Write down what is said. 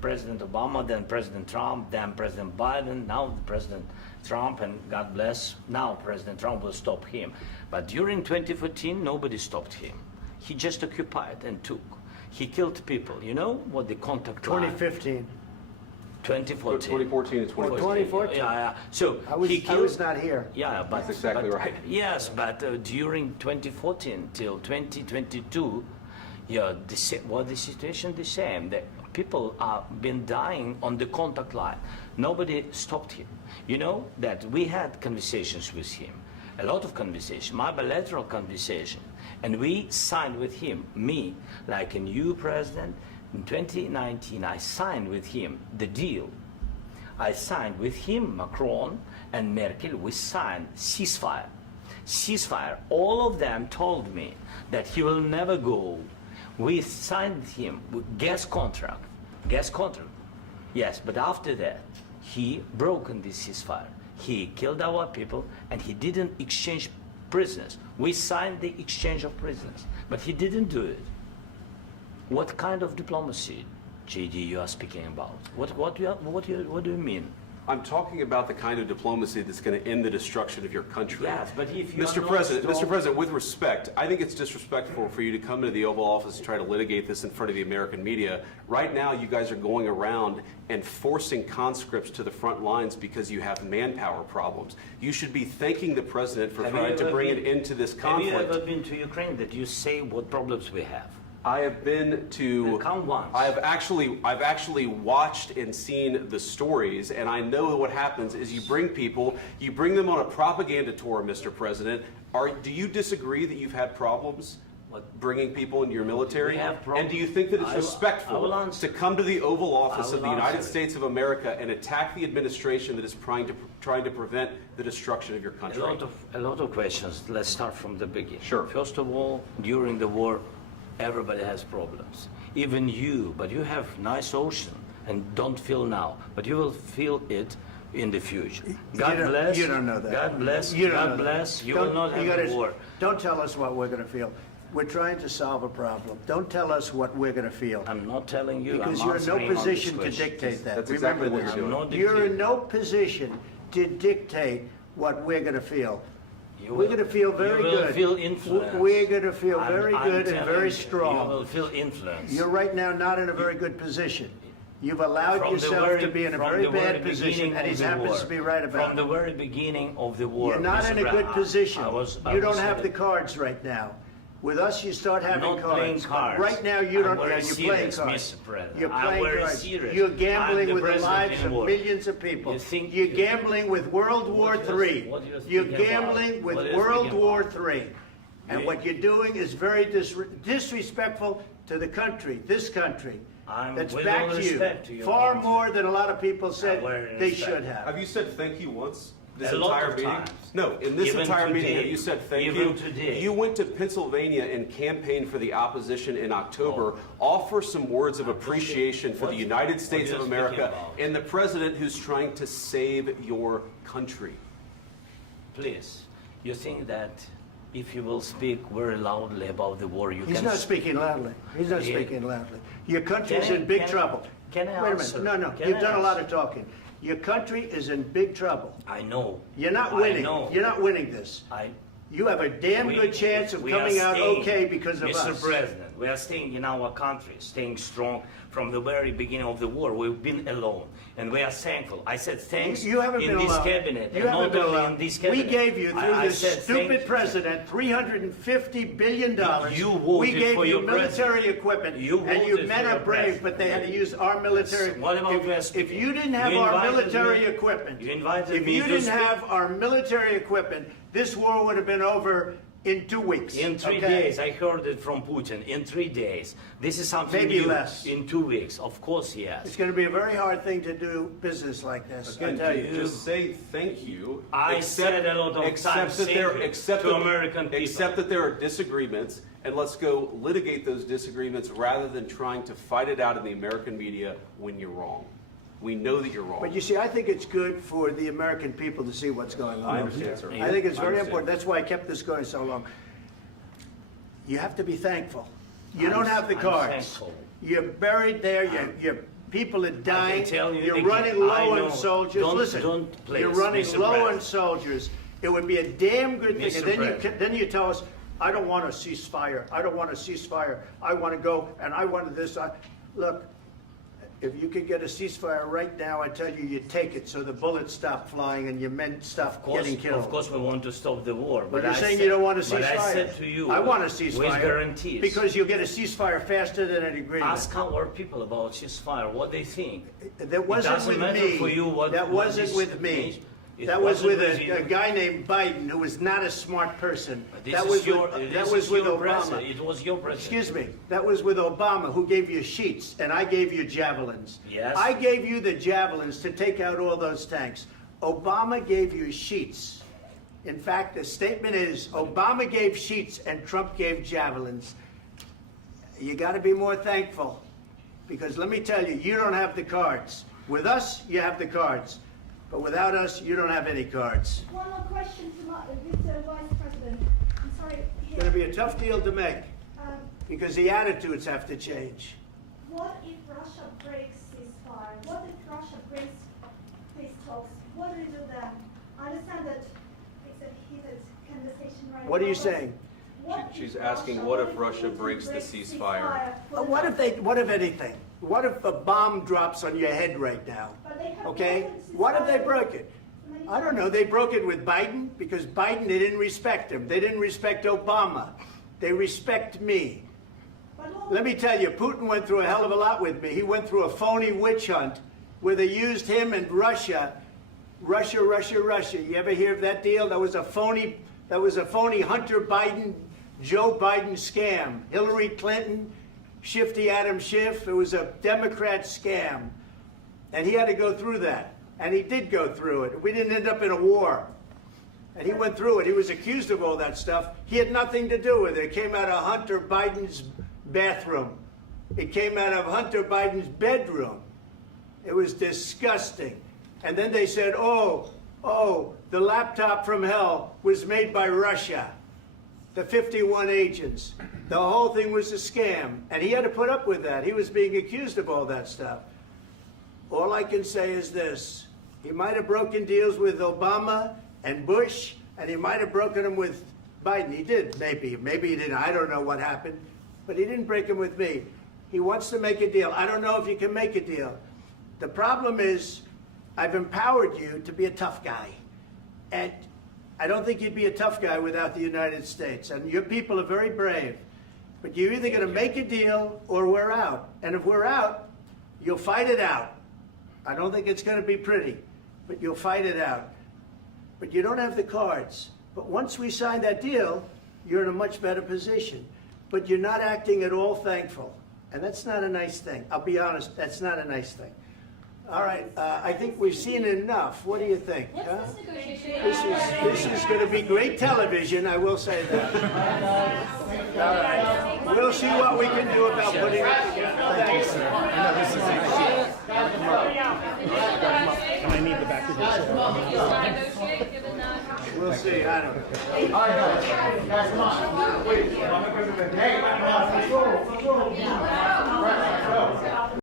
President Obama, then President Trump, then President Biden, now President Trump, and God bless, now President Trump will stop him. But during 2014, nobody stopped him. He just occupied and took. He killed people. You know what the contact line? 2015. 2014. 2014 and 2015. 2014. Yeah. So I was not here. Yeah, but That's exactly right. Yes, but during 2014 till 2022, yeah, the situation the same. The people have been dying on the contact line. Nobody stopped him. You know that we had conversations with him, a lot of conversation, my bilateral conversation, and we signed with him, me, like a new president. In 2019, I signed with him the deal. I signed with him, Macron and Merkel, we signed ceasefire. Ceasefire. All of them told me that he will never go. We signed with him with gas contract. Gas contract. Yes, but after that, he broken this ceasefire. He killed our people and he didn't exchange prisoners. We signed the exchange of prisoners, but he didn't do it. What kind of diplomacy, JD, you are speaking about? What do you mean? I'm talking about the kind of diplomacy that's going to end the destruction of your country. Yes, but if you Mr. President, with respect, I think it's disrespectful for you to come into the Oval Office and try to litigate this in front of the American media. Right now, you guys are going around and forcing conscripts to the front lines because you have manpower problems. You should be thanking the President for trying to bring an end to this conflict. Have you ever been to Ukraine that you say what problems we have? I have been to. Count once. I've actually watched and seen the stories, and I know what happens is you bring people, you bring them on a propaganda tour, Mr. President. Do you disagree that you've had problems bringing people into your military? And do you think that it's respectful to come to the Oval Office of the United States of America and attack the administration that is trying to prevent the destruction of your country? A lot of questions. Let's start from the beginning. Sure. First of all, during the war, everybody has problems, even you, but you have nice ocean and don't feel now, but you will feel it in the future. God bless. You don't know that. God bless. You don't God know bless. that. You will not have a war. Don't tell us what we're going to feel. We're trying to solve a problem. Don't tell us what we're going to feel. I'm not telling you. Because I'm you're in no answering on position this to question. dictate that. That's Remember exactly what this. you're doing. You're in no position to dictate what we're going to feel. You We're will- going to feel very you will good. feel influenced. We're going to feel very I'm good and telling very you, strong. You will feel influence. You're right now not in a very good position. You've allowed From the yourself very- to be in a from very the very bad position, beginning and he of the happens war. to be right about From the it. very beginning of the war. You're not in a Mr. good Brown, position. I You don't was have in the a- cards right now. With us, you start having not playing cards. cards. Right now, you don't. I'm very You're playing serious, cards. Mr. President. You're I'm playing very cards. serious. You're I'm gambling the with the president lives in of war. millions of people. You think You're you- gambling with World War What you're- III. what you're You're speaking gambling about. with What you're World speaking War about. III. And You- what you're doing is very disrespectful to the country, this country. I'm That's with back all to you. respect to your Far country. more than a lot of people said very they respect. should have. Have you said thank you once? This A lot entire of meeting? times. No, in this Even entire meeting, today. have you said thank Even you? today. You went to Pennsylvania and campaigned for the opposition in October. Offer some words of appreciation for the United States you're of speaking America about. and the president who's trying to save your country. Please, you think that if you will speak very loudly about the war, you He's can... not speaking loudly. He's not Yeah. speaking loudly. Your country is Can I- in big can I- trouble. can I Wait a answer? minute. No. Can You've I done a lot answer? of talking. Your country is in big trouble. I know. You're not I winning. know. You're not winning this. You have a damn good chance of we are coming out staying, okay because of Mr. us. President, we are staying in our country, staying strong from the very beginning of the war. We've been alone, and we are thankful. I said thanks You haven't in been this alone. cabinet, You and haven't not been only alone. in this We cabinet. gave you, through I this said thank stupid you. president, $350 billion. You voted we gave for you your military president. equipment, You and your voted men for are your brave, president. but they had to use our military. What about if, West if you didn't have You our invited military me- equipment, you invited if me you to didn't speak. have our military equipment, this war would have been over in 2 weeks. In 3 okay? days, I heard it from Putin. In 3 days, this is something Maybe new. less. In 2 weeks, of course, yes. It's going to be a very hard thing to do business like this. I Again, tell you. just say thank you. I said a lot of times thank you to American people. Accept that there are disagreements, and let's go litigate those disagreements rather than trying to fight it out in the American media when you're wrong. We know that you're wrong. But you see, I think it's good for the American people to see what's going on. I understand, sir. I think it's I very understand. important. That's why I kept this going so long. You have to be thankful. You I'm- don't have the I'm cards. thankful. You're buried there. You're People are dying. tell you You're again, running low I know. on soldiers. Don't- Listen, don't please, you're running Mr. low on President. soldiers. It would be a damn good thing. Mr. And then President. then you tell us, I don't want a ceasefire. I don't want a ceasefire. I want to go and I want this. Look, if you could get a ceasefire right now, I tell you, you take it so the bullets stop flying and your men stop getting killed. Of course, we want to stop the war. But you're I saying said- you don't want a But ceasefire. I said to you, I want a ceasefire. with guarantees. Because you'll get a ceasefire faster than an agreement. Ask our people about ceasefire, what they think. That wasn't doesn't with matter me. for you what- That what wasn't is- with me. it That was wasn't with with you. a guy named Biden, who was not a smart person. This That is was your, with, this that was is with your Obama. president. It was your president. Excuse me. That was with Obama, who gave you sheets, and I gave you javelins. Yes. I gave you the javelins to take out all those tanks. Obama gave you sheets. In fact, the statement is Obama gave sheets and Trump gave javelins. You got to be more thankful, because let me tell you, you don't have the cards. With us, you have the cards. But without us, you don't have any cards. One more question to Mr. Vice President. I'm sorry. It's going to be a tough deal to make, Um, because the attitudes have to change. what if Russia breaks ceasefire? What if Russia breaks peace talks? What do we do then? I understand that it's a heated conversation right now. What are you but saying? what She's if asking, what if Putin Russia breaks the breaks ceasefire? for What the- if anything? What if a bomb drops on your head right now? But they have Okay? broken What if they ceasefire broke it? many I don't know. They broke it with Biden because Biden, they didn't respect him. They didn't respect Obama. They respect me. But what- Let me tell you, Putin went through a hell of a lot with me. He went through a phony witch hunt where they used him and Russia. Russia. You ever hear of that deal? That was a phony Hunter Biden, Joe Biden scam. Hillary Clinton, Shifty Adam Schiff. It was a Democrat scam. And he had to go through that. And he did go through it. We didn't end up in a war. And he went through it. He was accused of all that stuff. He had nothing to do with it. It came out of Hunter Biden's bathroom. It came out of Hunter Biden's bedroom. It was disgusting. And then they said, oh, the laptop from hell was made by Russia. The 51 agents. The whole thing was a scam. And he had to put up with that. He was being accused of all that stuff. All I can say is this. He might have broken deals with Obama and Bush, and he might have broken them with Biden. He did, maybe. Maybe he didn't. I don't know what happened. But he didn't break them with me. He wants to make a deal. I don't know if you can make a deal. The problem is, I've empowered you to be a tough guy. And I don't think you'd be a tough guy without the United States. And your people are very brave. But you're either going to make a deal or we're out. And if we're out, you'll fight it out. I don't think it's going to be pretty, but you'll fight it out. But you don't have the cards. But once we sign that deal, you're in a much better position. But you're not acting at all thankful. And that's not a nice thing. I'll be honest, that's not a nice thing. All right, I think we've seen enough. What do you think? Huh? What's this negotiation? This is going to be great television, I will say that. All right. We'll see what we can do about putting it together. Thanks, sir. And I need the back of this. Negotiate, given that. We'll see. I don't know.